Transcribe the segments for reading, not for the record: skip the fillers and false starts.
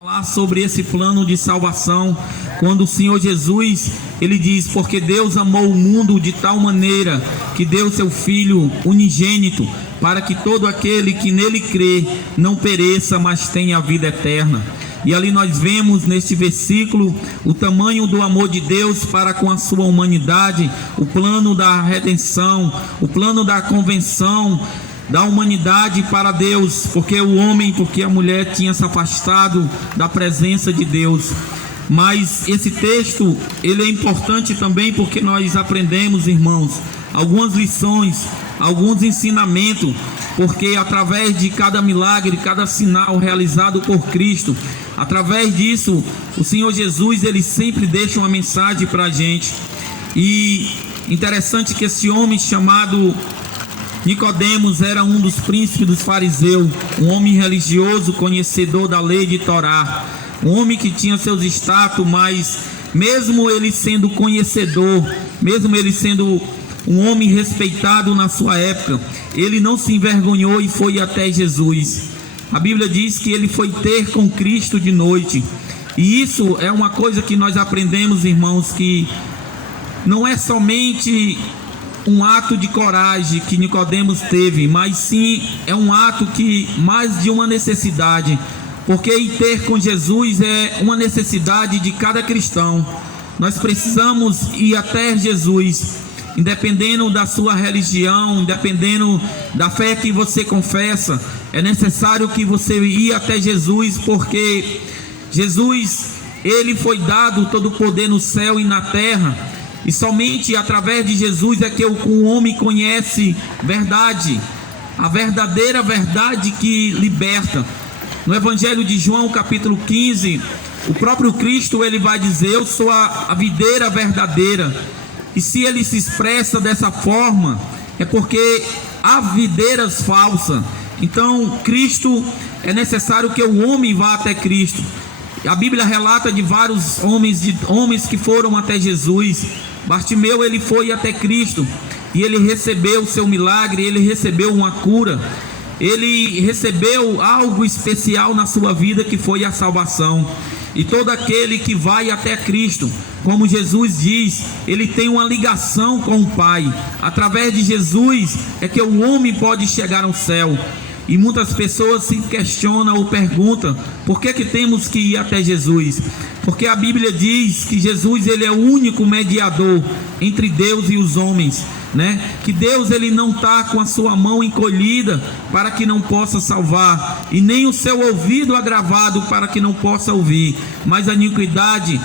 Falar sobre esse plano de salvação, quando o Senhor Jesus, ele diz: porque Deus amou o mundo de tal maneira que deu seu Filho unigênito, para que todo aquele que nele crê não pereça, mas tenha a vida eterna. E ali nós vemos neste versículo o tamanho do amor de Deus para com a sua humanidade, o plano da redenção, o plano da convenção da humanidade para Deus, porque a mulher tinha se afastado da presença de Deus. Mas esse texto, ele é importante também porque nós aprendemos, irmãos, algumas lições, alguns ensinamentos, porque através de cada milagre, cada sinal realizado por Cristo, através disso, o Senhor Jesus, ele sempre deixa uma mensagem para a gente. E interessante que esse homem chamado Nicodemos era um dos príncipes dos fariseus, um homem religioso, conhecedor da lei de Torá, um homem que tinha seus status, mas mesmo ele sendo conhecedor, mesmo ele sendo um homem respeitado na sua época, ele não se envergonhou e foi até Jesus. A Bíblia diz que ele foi ter com Cristo de noite, e isso é uma coisa que nós aprendemos, irmãos, que não é somente um ato de coragem que Nicodemos teve, mas sim é um ato que mais de uma necessidade, porque ir ter com Jesus é uma necessidade de cada cristão. Nós precisamos ir até Jesus, independendo da sua religião, independendo da fé que você confessa, é necessário que você ir até Jesus, porque Jesus, ele foi dado todo o poder no céu e na terra. E somente através de Jesus é que o homem conhece verdade, a verdadeira verdade que liberta. No Evangelho de João, capítulo 15, o próprio Cristo, ele vai dizer: eu sou a videira verdadeira. E se ele se expressa dessa forma, é porque há videiras falsas. Então, Cristo, é necessário que o homem vá até Cristo. A Bíblia relata de vários homens que foram até Jesus. Bartimeu, ele foi até Cristo e ele recebeu o seu milagre, ele recebeu uma cura, ele recebeu algo especial na sua vida, que foi a salvação. E todo aquele que vai até Cristo, como Jesus diz, ele tem uma ligação com o Pai. Através de Jesus é que o homem pode chegar ao céu. E muitas pessoas se questionam ou perguntam: por que temos que ir até Jesus? Porque a Bíblia diz que Jesus, ele é o único mediador entre Deus e os homens, né? Que Deus, ele não está com a sua mão encolhida para que não possa salvar, e nem o seu ouvido agravado para que não possa ouvir. Mas a iniquidade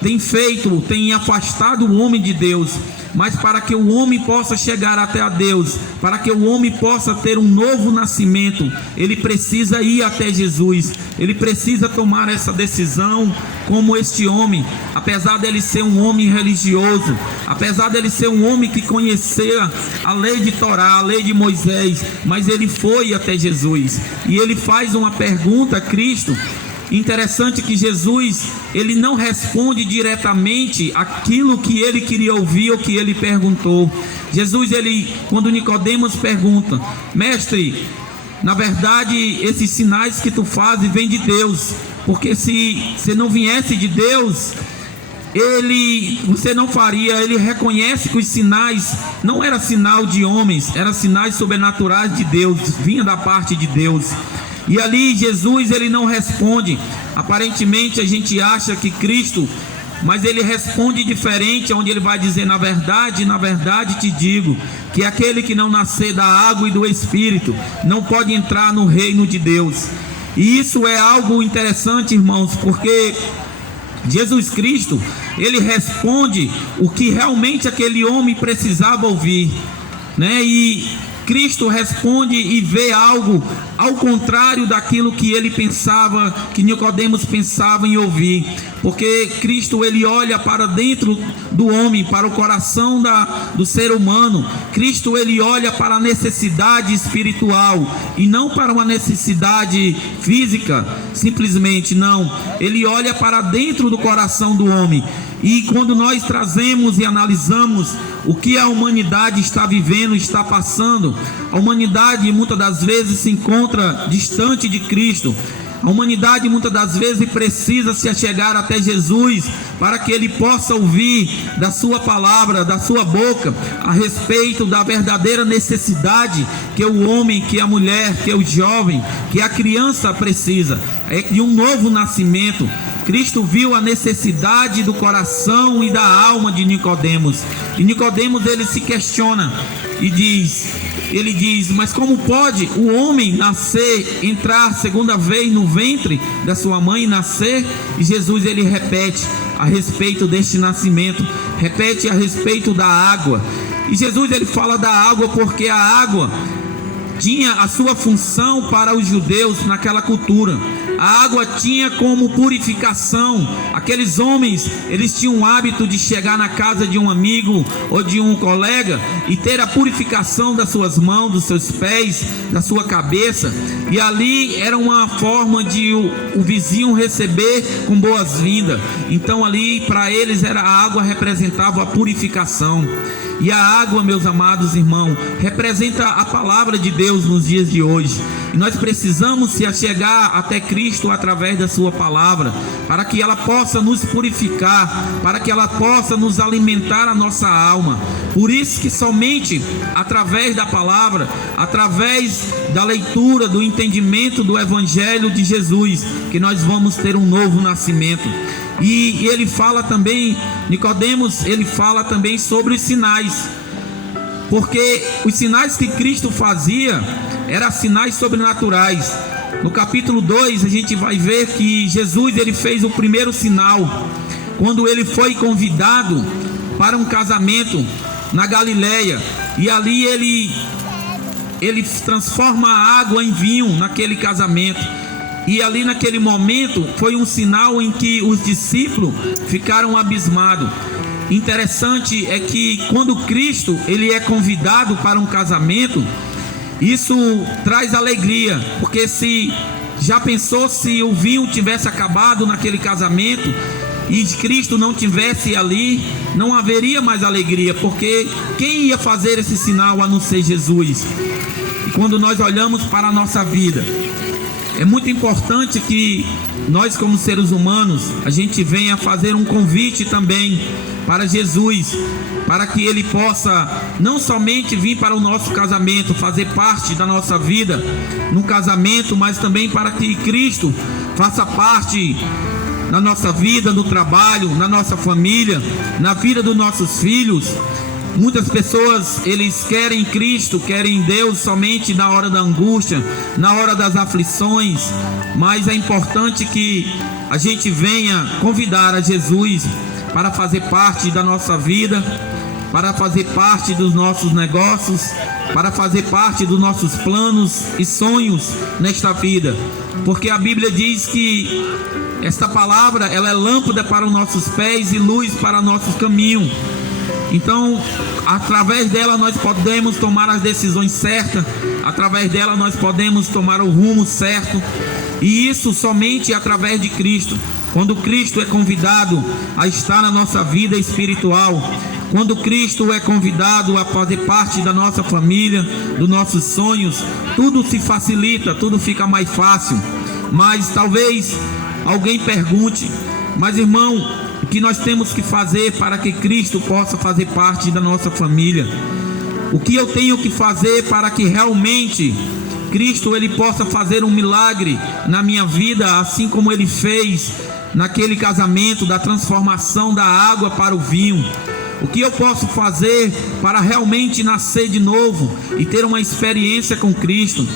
tem afastado o homem de Deus. Mas para que o homem possa chegar até a Deus, para que o homem possa ter um novo nascimento, ele precisa ir até Jesus, ele precisa tomar essa decisão, como este homem. Apesar dele ser um homem religioso, apesar dele ser um homem que conhecia a lei de Torá, a lei de Moisés, mas ele foi até Jesus, e ele faz uma pergunta a Cristo. Interessante que Jesus, ele não responde diretamente aquilo que ele queria ouvir ou que ele perguntou. Jesus, quando Nicodemos pergunta: mestre, na verdade esses sinais que tu fazes vêm de Deus, porque se não viesse de Deus, você não faria. Ele reconhece que os sinais não eram sinal de homens, eram sinais sobrenaturais de Deus, vinha da parte de Deus. E ali Jesus, ele não responde. Aparentemente a gente acha que Cristo, mas ele responde diferente, onde ele vai dizer: na verdade te digo, que aquele que não nascer da água e do Espírito não pode entrar no reino de Deus. E isso é algo interessante, irmãos, porque Jesus Cristo, ele responde o que realmente aquele homem precisava ouvir, né? E Cristo responde e vê algo ao contrário daquilo que ele pensava, que Nicodemos pensava em ouvir. Porque Cristo, ele olha para dentro do homem, para o coração do ser humano. Cristo, ele olha para a necessidade espiritual e não para uma necessidade física, simplesmente não. Ele olha para dentro do coração do homem. E quando nós trazemos e analisamos o que a humanidade está vivendo, está passando, a humanidade muitas das vezes se encontra distante de Cristo. A humanidade muitas das vezes precisa se achegar até Jesus para que ele possa ouvir da sua palavra, da sua boca, a respeito da verdadeira necessidade que o homem, que a mulher, que o jovem, que a criança precisa, é de um novo nascimento. Cristo viu a necessidade do coração e da alma de Nicodemos. E Nicodemos, ele se questiona e ele diz: mas como pode o homem nascer, entrar segunda vez no ventre da sua mãe e nascer? E Jesus, ele repete a respeito deste nascimento, repete a respeito da água. E Jesus, ele fala da água porque a água tinha a sua função para os judeus naquela cultura. A água tinha como purificação. Aqueles homens, eles tinham o hábito de chegar na casa de um amigo ou de um colega e ter a purificação das suas mãos, dos seus pés, da sua cabeça. E ali era uma forma de o vizinho receber com boas-vindas. Então ali para eles a água representava a purificação. E a água, meus amados irmãos, representa a palavra de Deus nos dias de hoje. E nós precisamos se achegar até Cristo através da sua palavra, para que ela possa nos purificar, para que ela possa nos alimentar a nossa alma. Por isso que somente através da palavra, através da leitura, do entendimento do Evangelho de Jesus, que nós vamos ter um novo nascimento. E ele fala também, Nicodemos, ele fala também sobre os sinais, porque os sinais que Cristo fazia eram sinais sobrenaturais. No capítulo 2 a gente vai ver que Jesus, ele fez o primeiro sinal quando ele foi convidado para um casamento na Galileia, e ali ele transforma a água em vinho naquele casamento. E ali naquele momento foi um sinal em que os discípulos ficaram abismados. Interessante é que quando Cristo, ele é convidado para um casamento, isso traz alegria, porque se já pensou se o vinho tivesse acabado naquele casamento e Cristo não tivesse ali, não haveria mais alegria, porque quem ia fazer esse sinal a não ser Jesus? E quando nós olhamos para a nossa vida, é muito importante que nós, como seres humanos, a gente venha fazer um convite também para Jesus, para que ele possa não somente vir para o nosso casamento, fazer parte da nossa vida no casamento, mas também para que Cristo faça parte na nossa vida, no trabalho, na nossa família, na vida dos nossos filhos. Muitas pessoas, eles querem Cristo, querem Deus somente na hora da angústia, na hora das aflições, mas é importante que a gente venha convidar a Jesus para fazer parte da nossa vida, para fazer parte dos nossos negócios, para fazer parte dos nossos planos e sonhos nesta vida, porque a Bíblia diz que esta palavra, ela é lâmpada para os nossos pés e luz para o nosso caminho. Então, através dela nós podemos tomar as decisões certas, através dela nós podemos tomar o rumo certo, e isso somente através de Cristo. Quando Cristo é convidado a estar na nossa vida espiritual, quando Cristo é convidado a fazer parte da nossa família, dos nossos sonhos, tudo se facilita, tudo fica mais fácil. Mas talvez alguém pergunte: mas irmão, o que nós temos que fazer para que Cristo possa fazer parte da nossa família? O que eu tenho que fazer para que realmente Cristo, ele possa fazer um milagre na minha vida, assim como ele fez naquele casamento, da transformação da água para o vinho? O que eu posso fazer para realmente nascer de novo e ter uma experiência com Cristo?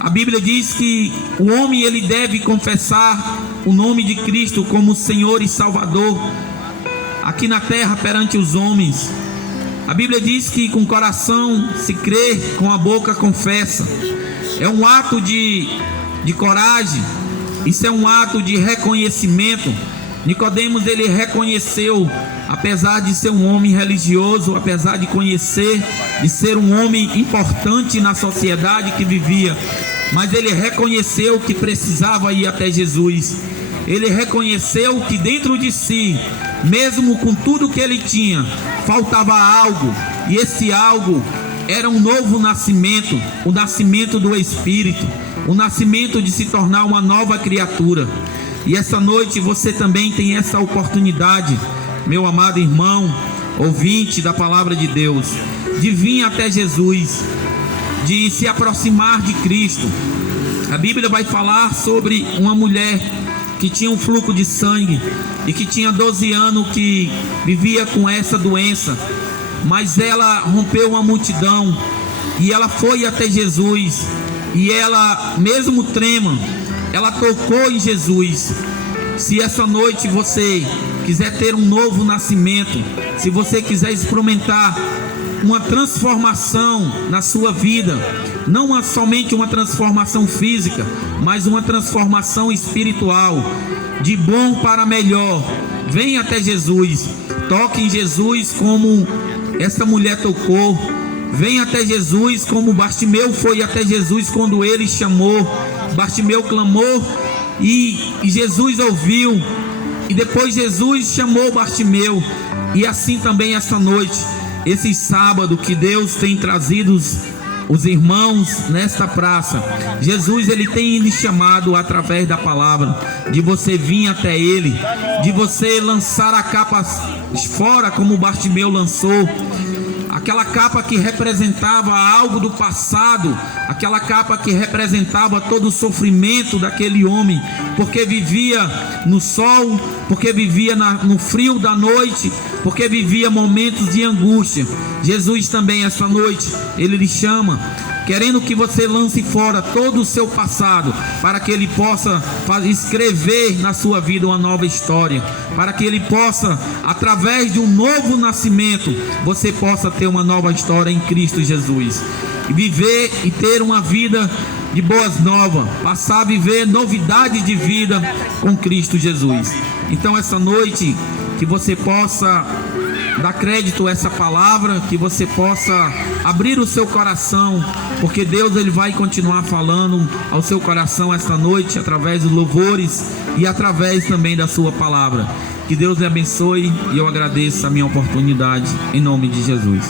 A Bíblia diz que o homem, ele deve confessar o nome de Cristo como Senhor e Salvador aqui na terra perante os homens. A Bíblia diz que com o coração se crê, com a boca confessa. É um ato de coragem. Isso é um ato de reconhecimento. Nicodemos, ele reconheceu, apesar de ser um homem religioso, apesar de conhecer, de ser um homem importante na sociedade que vivia, mas ele reconheceu que precisava ir até Jesus. Ele reconheceu que dentro de si, mesmo com tudo que ele tinha, faltava algo, e esse algo era um novo nascimento, o nascimento do Espírito. o nascimento de se tornar uma nova criatura. E essa noite você também tem essa oportunidade, meu amado irmão, ouvinte da palavra de Deus, de vir até Jesus, de se aproximar de Cristo. A Bíblia vai falar sobre uma mulher que tinha um fluxo de sangue e que tinha 12 anos que vivia com essa doença, mas ela rompeu uma multidão e ela foi até Jesus, e ela, mesmo trema, ela tocou em Jesus. Se essa noite você quiser ter um novo nascimento, se você quiser experimentar uma transformação na sua vida, não somente uma transformação física, mas uma transformação espiritual, de bom para melhor, venha até Jesus, toque em Jesus como essa mulher tocou, venha até Jesus como Bartimeu foi até Jesus quando ele chamou. Bartimeu clamou e Jesus ouviu, e depois Jesus chamou Bartimeu. E assim também essa noite, esse sábado que Deus tem trazido os irmãos nesta praça, Jesus ele tem lhe chamado através da palavra, de você vir até ele, de você lançar a capa fora como Bartimeu lançou, aquela capa que representava algo do passado, aquela capa que representava todo o sofrimento daquele homem, porque vivia no sol, porque vivia no frio da noite, porque vivia momentos de angústia. Jesus também essa noite, ele lhe chama, querendo que você lance fora todo o seu passado, para que ele possa escrever na sua vida uma nova história, para que ele possa, através de um novo nascimento, você possa ter uma nova história em Cristo Jesus, e viver e ter uma vida de boas novas, passar a viver novidade de vida com Cristo Jesus. Então essa noite, que você possa dar crédito a essa palavra, que você possa abrir o seu coração, porque Deus ele vai continuar falando ao seu coração esta noite, através dos louvores e através também da sua palavra. Que Deus lhe abençoe, e eu agradeço a minha oportunidade, em nome de Jesus.